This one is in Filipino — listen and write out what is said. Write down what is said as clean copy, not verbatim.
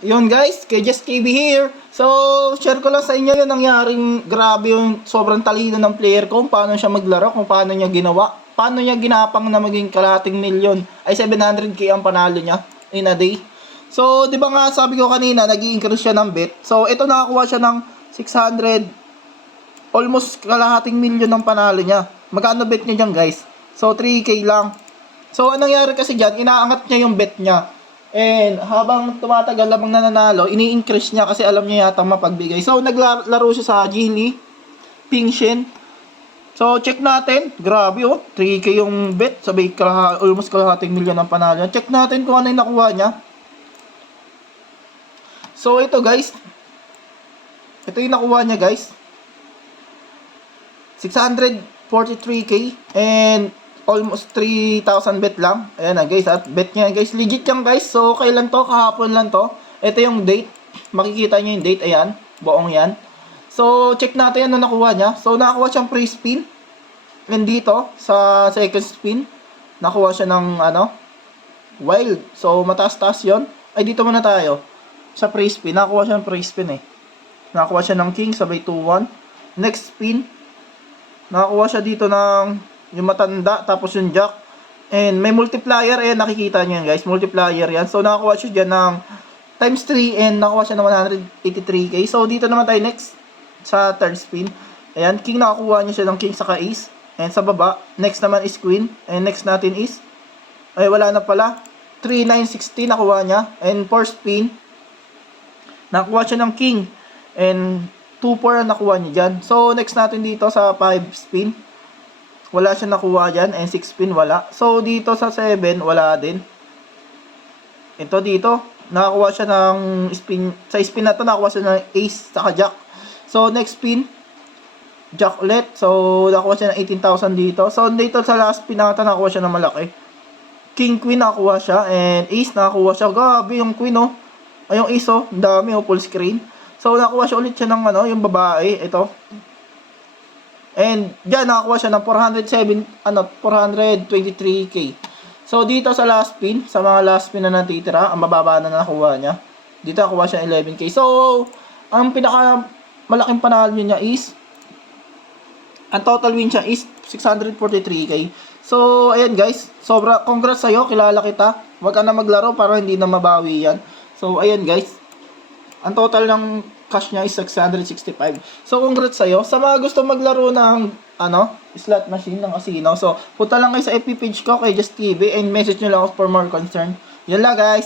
Yun guys, kay Just KB here. So, share ko lang sa inyo yung nangyaring grabe yung sobrang talino ng player ko, kung paano siya maglaro, kung paano niya ginawa, paano niya ginapang na maging kalahating milyon, ay 700k ang panalo niya in a day. So, di ba nga sabi ko kanina, nag-i-increase siya ng bet. So, ito nakakuha siya ng 600, almost kalahating milyon ng panalo niya. Magkano bet niya dyan guys? So, 3k lang. So, anong nangyari kasi dyan, inaangat niya yung bet niya. And habang tumatagal, habang nananalo, ini-increase niya kasi alam niya yata mapagbigay. So, naglaro siya sa Genie, Pingshin. So, check natin. Grabe oh, 3k yung bet. Sabay, almost kalahating milyon ang panalo. Check natin kung ano yung nakuha niya. So, ito guys. Ito yung nakuha niya guys. 643k. And almost 3,000 bet lang. Ayan na guys, at bet niya guys, legit yan guys. So kailan to? Kahapon lang to. Ito yung date. Makikita niyo yung date, ayan. Buong yan. So check natin ano nakuha niya. So nakakuha siyang free spin. And dito sa second spin, nakuha siya ng ano, wild. So mataas-taas 'yon. Ay dito muna tayo. Sa free spin, nakuha siya ng free spin eh. Nakakuha siya ng king sabay 2-1. Next spin, nakakuha siya dito ng yung matanda, tapos yung jack. And may multiplier, eh nakikita nyo yan guys, multiplier yan. So nakakuha siya dyan ng times 3 and nakakuha siya ng 183k. So dito naman tayo next, sa third spin. Ayan, king, nakakuha niya siya ng king saka ace. And sa baba, next naman is queen. And next natin is, ay wala na pala, 3960 nakuha niya. And fourth spin, nakuha siya ng king. And 2-4 ang nakuha niya dyan. So next natin dito sa 5 spin, wala siya nakuha dyan. And 6 spin, wala. So, dito sa 7, wala din. Ito dito, nakakuha siya ng spin. Sa spin na to, nakakuha siya ng ace saka jack. So, next spin, jack ulit. So, nakakuha siya ng 18,000 dito. So, dito sa last spin na ito, nakakuha siya ng malaki. King, queen, nakakuha siya. And ace, nakakuha siya. Gabi, yung queen, oh. Ay, yung ace, oh. Dami, oh. Full screen. So, nakakuha siya ulit siya ng, ano, yung babae. Ito. And diyan nakakuha siya ng 423k. So dito sa last spin, sa mga last spin na natitira, ang mababa na nakuha niya. Dito nakuha siya 11k. So ang pinaka malaking panalo niya is, ang total win siya is 643k. So ayan guys, sobra congrats sa iyo, kilala kita. Huwag ka na maglaro para hindi na mabawi yan. So ayan guys, ang total ng cash niya is 665. So, congrats sa'yo. Sa mga gusto maglaro ng, slot machine ng casino. So, punta lang kayo sa FB page ko kay Just TV and message nyo lang ako for more concern. Yan lang, guys.